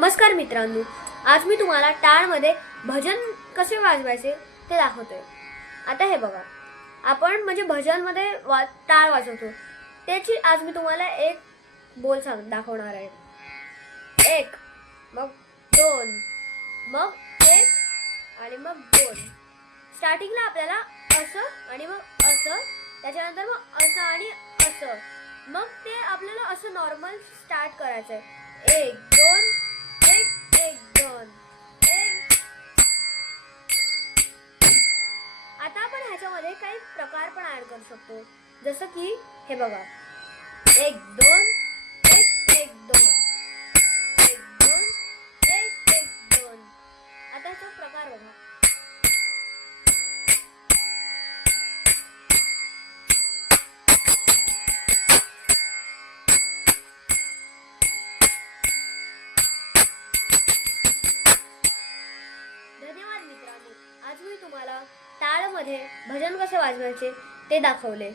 नमस्कार मित्रांनो, आज मी तुम्हाला टाळमध्ये भजन कसे वाजवायचे ते दाखवतोय। आता हे बघा, आपण म्हणजे भजनमध्ये टाळ वाजवतो त्याची आज मी तुम्हाला एक बोल दाखवणार आहे। एक, मग दोन, मग एक आणि मग दोन। स्टार्टिंगला आपल्याला असं आणि मग असं, त्याच्यानंतर मग असं आणि असं, मग ते आपल्याला असं नॉर्मल स्टार्ट करायचं आहे। एक दोन एक एक दोन एक। आता आपण ह्याच्यामध्ये काही प्रकार पण ऍड करू शकतो, जसं की हे बघा, एक दोन एक एक दोन, एक दोन एक एक दोन। आता ह्याचा प्रकार बघा, धन्यवाद मित्रांनो, आज मी तुम्हाला टाळमध्ये भजन कसे वाजवायचे ते दाखवले।